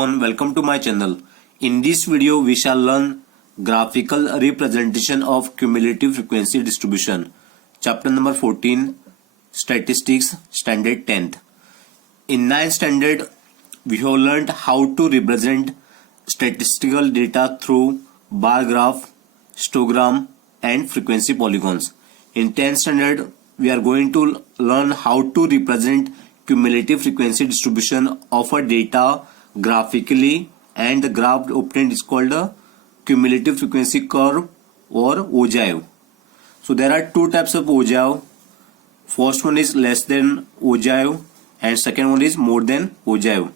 Welcome to my channel. In this video we shall learn graphical representation of cumulative frequency distribution. Chapter number 14, Statistics, Standard 10th. In 9th standard we have learned how to represent statistical data through bar graph, histogram and frequency polygons. In 10th standard we are going to learn how to represent cumulative frequency distribution of a data graphically, and the graph obtained is called a cumulative frequency curve or ogive. So there are two types of ogive. First one is less than ogive and second one is more than ogive.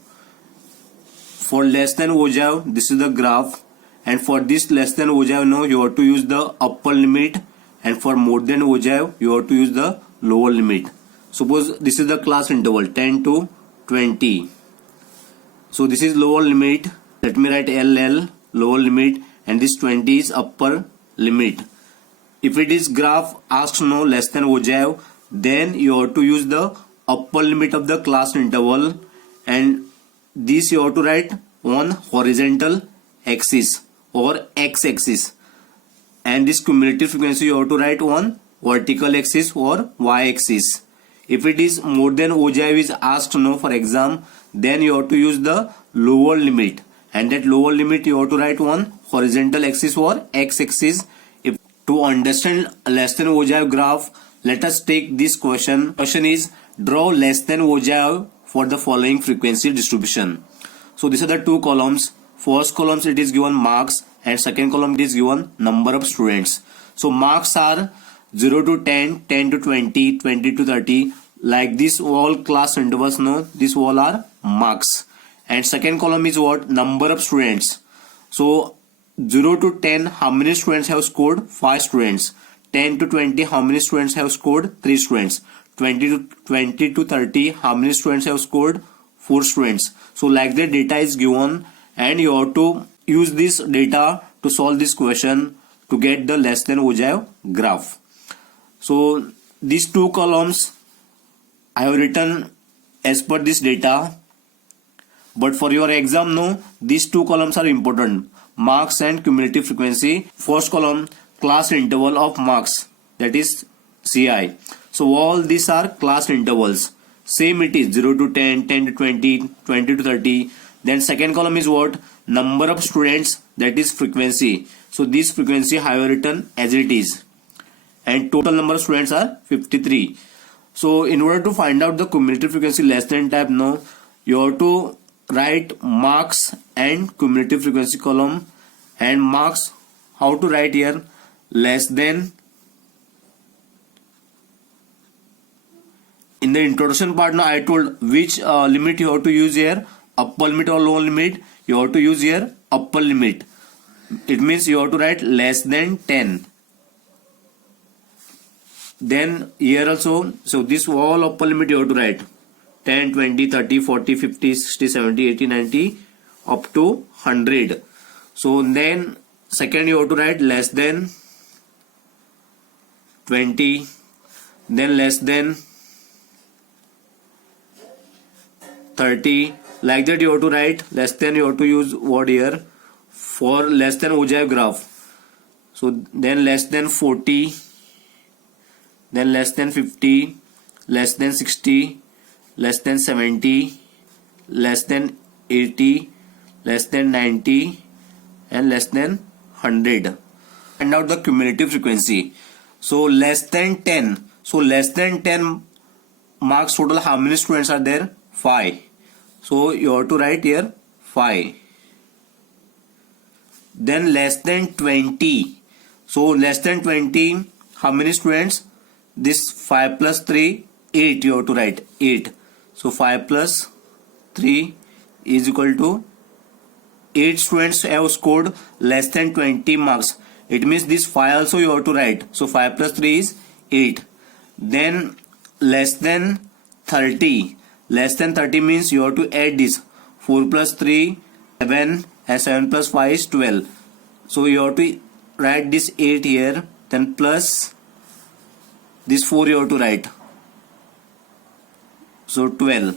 For less than ogive, this is the graph, and for this less than ogive now you have to use the upper limit, and for more than ogive you have to use the lower limit. Suppose this is the class interval 10 to 20. So this is lower limit. Let me write LL, lower limit, and this 20 is upper limit. If it is graph asks no less than ogive, then you have to use the upper limit of the class interval, and this you have to write on horizontal axis or x-axis, and this cumulative frequency you have to write on vertical axis or y-axis. If it is more than ogive is asked no for exam, then you have to use the lower limit, and that lower limit you have to write on horizontal axis or x-axis. If to understand less than ogive graph, let us take this question. Question is, draw less than ogive for the following frequency distribution. So these are the two columns. First column it is given marks, and second column it is given number of students. So marks are 0 to 10, 10 to 20, 20 to 30. Like this all class intervals, no, this all are marks. And second column is what? Number of students. So 0 to 10, how many students have scored? 5 students. 10 to 20, how many students have scored? 3 students. 20 to 30, how many students have scored? 4 students. So like the data is given, and you have to use this data to solve this question to get the less than ogive graph. So these two columns I have written as per this data, but for your exam no, these two columns are important: marks and cumulative frequency. First column, class interval of marks, that is CI. So all these are class intervals. Same it is 0 to 10, 10 to 20, 20 to 30. Then second column is what? Number of students, that is frequency. So this frequency I have written as it is, and total number of students are 53. So in order to find out the cumulative frequency less than type, no, you have to write marks and cumulative frequency column. And marks, how to write here? Less than. In the introduction part now I told which limit you have to use here, upper limit or lower limit. You have to use here upper limit. It means you have to write less than 10. Then here also, so this all upper limit you have to write 10, 20, 30, 40, 50, 60, 70, 80, 90 up to 100. So then second you have to write less than 20, then less than 30. Like that you have to write. Less than you have to use word here for less than ogive graph. So then less than 40, then less than 50, less than 60, less than 70, less than 80, less than 90, and less than 100. Find out the cumulative frequency. So less than 10. So less than 10 marks total, how many students are there? 5. So you have to write here 5. Then less than 20. So less than 20, how many students? This 5 plus 3, 8 you have to write 8. So 5 plus 3 is equal to 8 students have scored less than 20 marks. It means this 5 also you have to write. So 5 plus 3 is 8. Then less than 30. Less than 30 means you have to add this 4 plus 3, 7, and 7 plus 5 is 12. So you have to write this 8 here, then plus this 4 you have to write. So 12.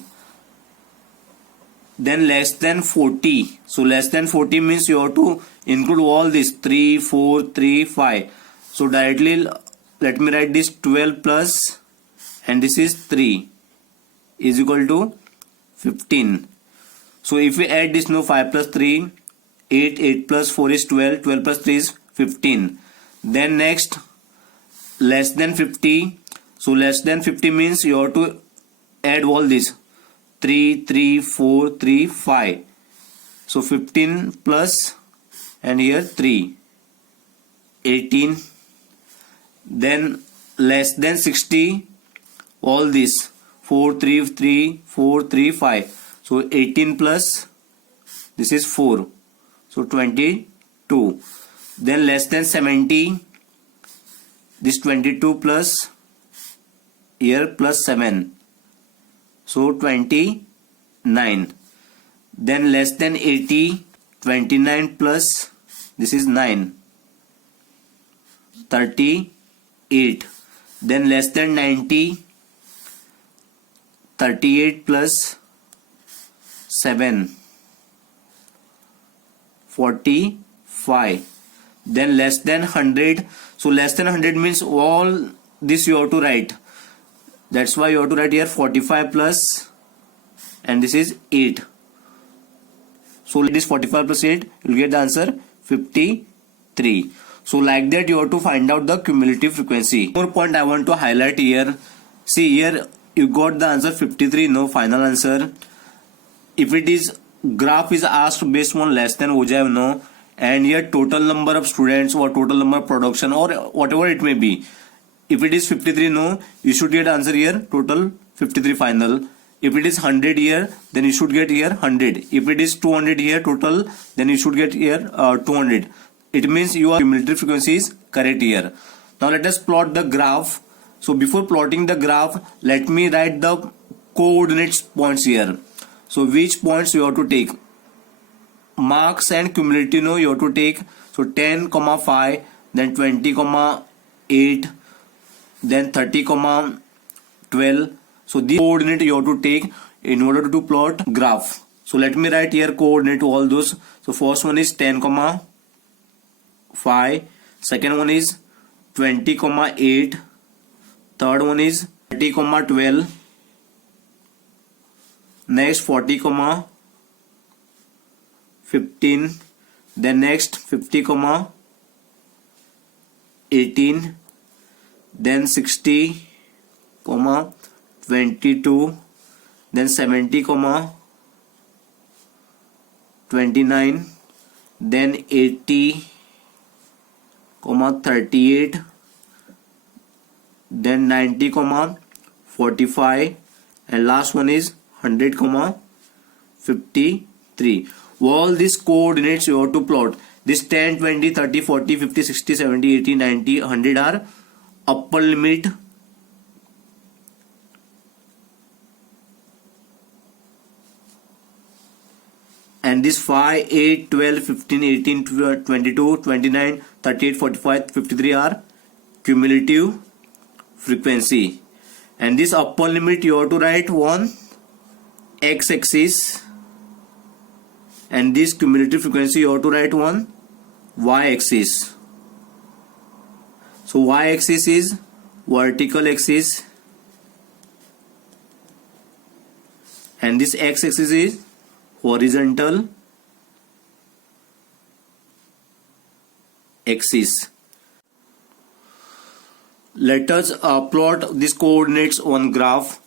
then less than 40. So less than 40 means you have to include all this 3, 4, 3, 5. So directly let me write this 12 plus and this is 3 is equal to 15. So if we add this, no, 5 plus 3, 8, 8 plus 4 is 12, 12 plus 3 is 15. Then next, less than 50. So less than 50 means you have to add all this 3, 3, 4, 3, 5. So 15 plus and here 3, 18. Then less than 60, all this 4, 3, 3, 4, 3, 5. So 18 plus this is 4. So 22. Then less than 70, this 22 plus here plus 7. So 29. Then less than 80, 29 plus this is 9. 38. Then less than 90, 38 plus 7. 45. Then less than 100. So less than 100 means all this you have to write. That's why you have to write here 45 plus and this is 8. So this 45 plus 8, you will get the answer 53. So like that you have to find out the cumulative frequency. More point I want to highlight here. See here you got the answer 53, no final answer. If it is graph is asked based on less than हो जाए no, and here total number of students or total number of production or whatever it may be. If it is 53 no, you should get answer here total 53 final. If it is 100 here, then you should get here 100. If it is 200 here total, then you should get here 200. It means your cumulative frequency is correct here. Now let us plot the graph. So before plotting the graph, let me write the coordinates points here. So which points you have to take? Marks and cumulative no, you have to take. So 10, 5, then 20, 8, then 30, 12. So the coordinate you have to take in order to plot graph. So let me write here coordinate to all those. So first one is 10, 5. Second one is 20, 8. Third one is 30, 12. Next 40, 15. Then next 50, 18. Then 60, 22. Then 70, 29. Then 80, 38. Then 90, 45. And last one is 100, 53. All these coordinates you have to plot. This 10, 20, 30, 40, 50, 60, 70, 80, 90, 100 are upper limit. And this 5, 8, 12, 15, 18, 22, 29, 38, 45, 53 are cumulative frequency. And this upper limit you have to write on x-axis. And this cumulative frequency you have to write on y-axis. So y-axis is vertical axis. And this x-axis is horizontal axis. Let us plot these coordinates on graph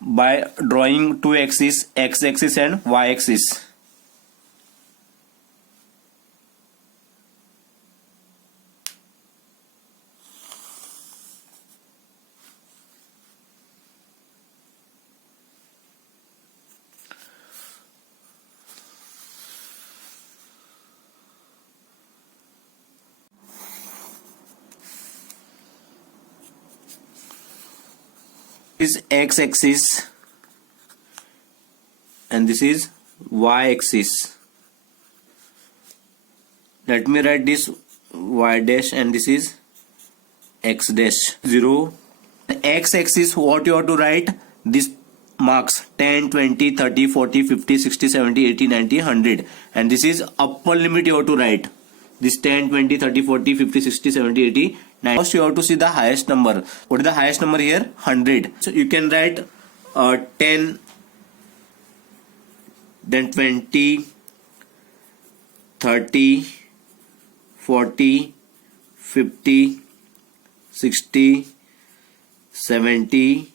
by drawing two axes, x-axis and y-axis. Is x-axis and this is y-axis. Let me write this y dash and this is x dash 0. X-axis what you have to write, this marks 10, 20, 30, 40, 50, 60, 70, 80, 90, 100, and this is upper limit you have to write. This 10, 20, 30, 40, 50, 60, 70, 80, 90. First you have to see the highest number. What is the highest number here? 100. So you can write 10, then 20, 30, 40, 50, 60, 70,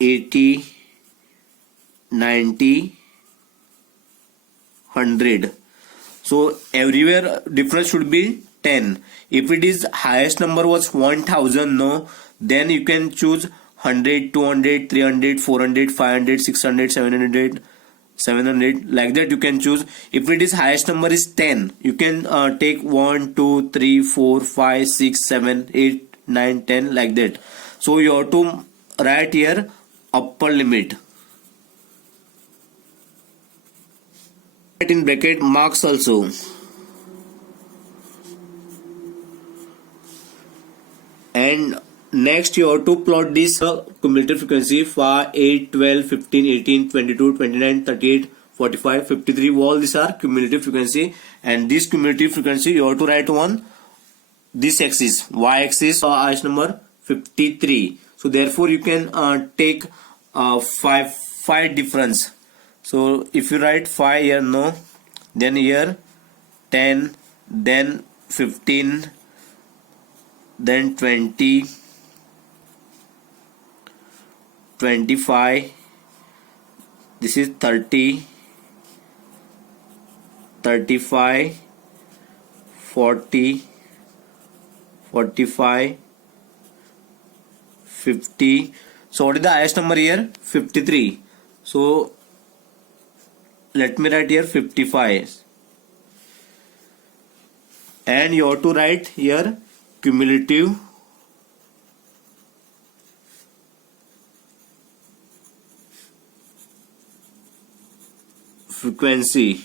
80, 90, 100. So everywhere difference should be 10. If it is highest number was 1000, no, then you can choose 100, 200, 300, 400, 500, 600, 700, like that you can choose. If it is highest number is 10, you can take 1, 2, 3, 4, 5, 6, 7, 8, 9, 10, like that. So you have to write here upper limit. Write in bracket marks also. And next you have to plot this cumulative frequency for 8, 12, 15, 18, 22, 29, 38, 45, 53. All these are cumulative frequency, and this cumulative frequency you have to write on this axis, y axis, highest number 53. So therefore you can take 5 difference. So if you write 5 here, no, then here 10, then 15, then 20, 25, this is 30, 35, 40, 45, 50. So what is the highest number here? 53. So let me write here 55, and you have to write here cumulative frequency.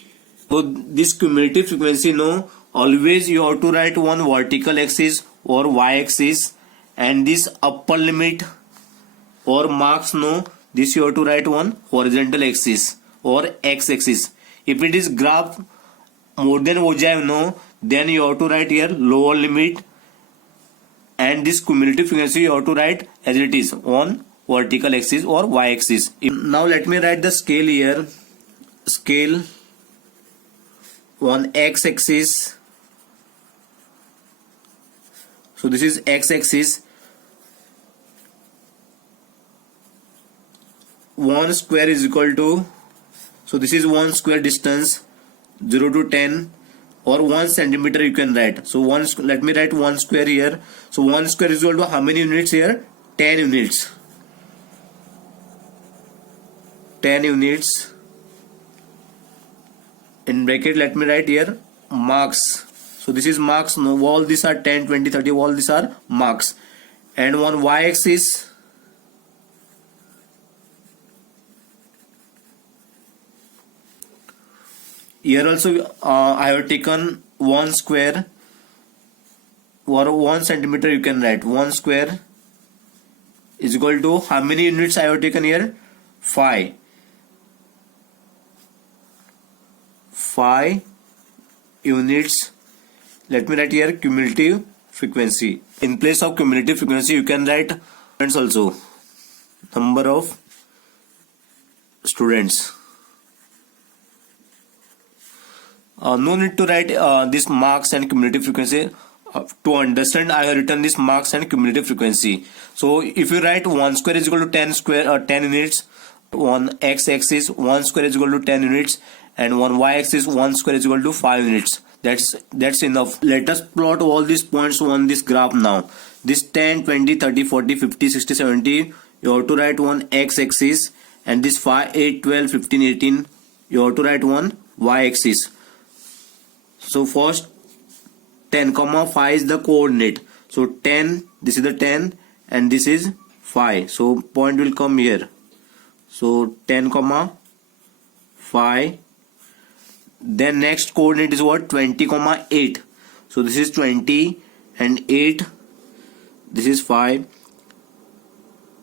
So this cumulative frequency, no, always you have to write one vertical axis or y axis, and this upper limit or marks, no, this you have to write one horizontal axis or x axis. If it is graph more than ogive, no, then you have to write here lower limit, and this cumulative frequency you have to write as it is on vertical axis or y axis. Now let me write the scale here. Scale on x axis. So this is x axis. 1 square is equal to, so this is 1 square distance, 0 to 10, or 1 centimeter you can write. So let me write 1 square here. So 1 square is equal to how many units here? 10 units. 10 units. In bracket let me write here marks. So this is marks, no, all these are 10, 20, 30, all these are marks. And on y axis, here also I have taken 1 square or 1 centimeter you can write. 1 square is equal to how many units I have taken here? 5. 5 units. Let me write here cumulative frequency. In place of cumulative frequency you can write students also, number of students. No need to write this marks and cumulative frequency. To understand, I have written this marks and cumulative frequency. So if you write 1 square is equal to 10 square or 10 units, on x axis 1 square is equal to 10 units, and on y axis 1 square is equal to 5 units. That's enough. Let us plot all these points on this graph now. This 10, 20, 30, 40, 50, 60, 70 you have to write on x axis, and this 5, 8, 12, 15, 18 you have to write on y axis. So first 10, 5 is the coordinate. So 10, this is the 10 and this is 5. So point will come here. So 10, 5. Then next coordinate is what? 20, 8. So this is 20 and 8. This is 5,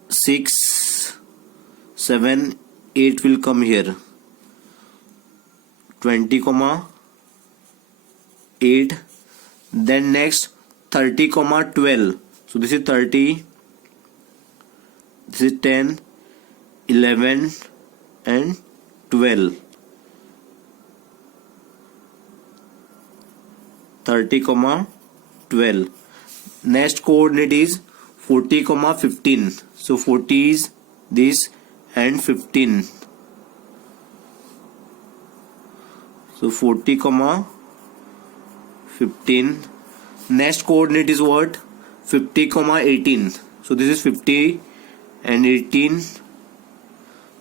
6, 7, 8 will come here. 20, 8. Then next 30, 12. So this is 30. This is 10, 11 and 12. 30, 12. Next coordinate is 40, 15. So 40 is this and 15. So 40, 15. Next coordinate is what? 50, 18. So this is 50 and 18.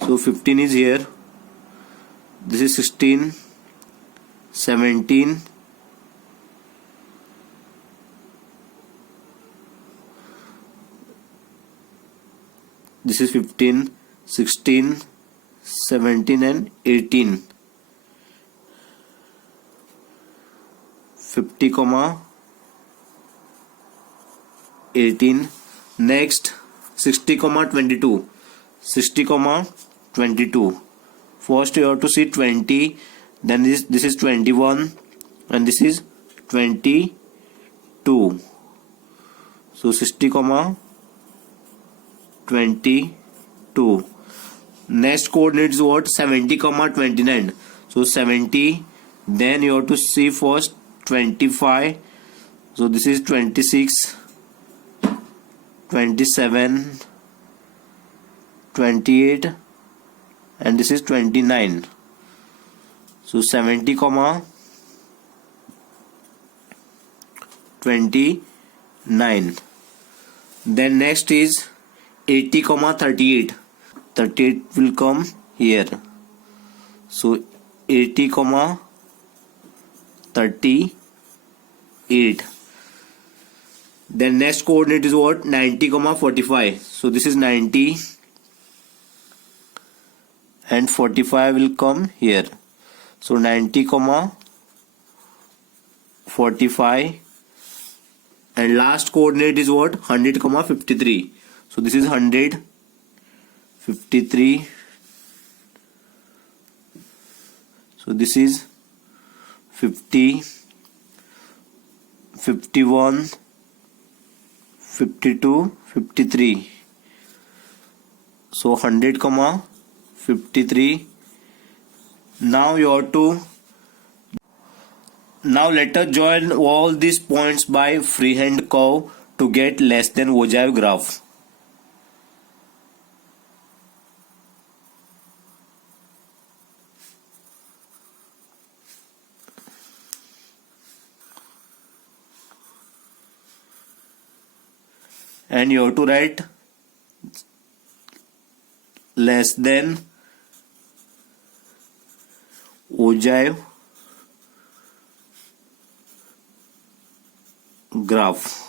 So 15 is here. This is 16, 17. This is 15, 16, 17 and 18. 50, 18. Next 60, 22. 60, 22. First you have to see 20. Then this is 21 and this is 22. So 60, 22. Next coordinate is what? 70, 29. So 70. Then you have to see first 25. So this is 26, 27, 28 and this is 29. So 70, 29. Then next is 80, 38. 38 will come here. So 80, 38. Then next coordinate is what? 90, 45. So this is 90 and 45 will come here. So 90, 45. And last coordinate is what? 100, 53. So this is 100, 53. So this is 50, 51, 52, 53. So 100, 53. Now you have to. Now let us join all these points by freehand curve to get less than Vojaev graph. And you have to write less than Vojaev graph.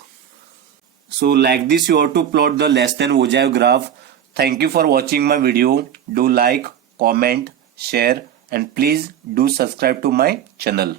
So like this you have to plot the less than Vojaev graph. Thank you for watching my video. Do like, comment, share and please do subscribe to my channel.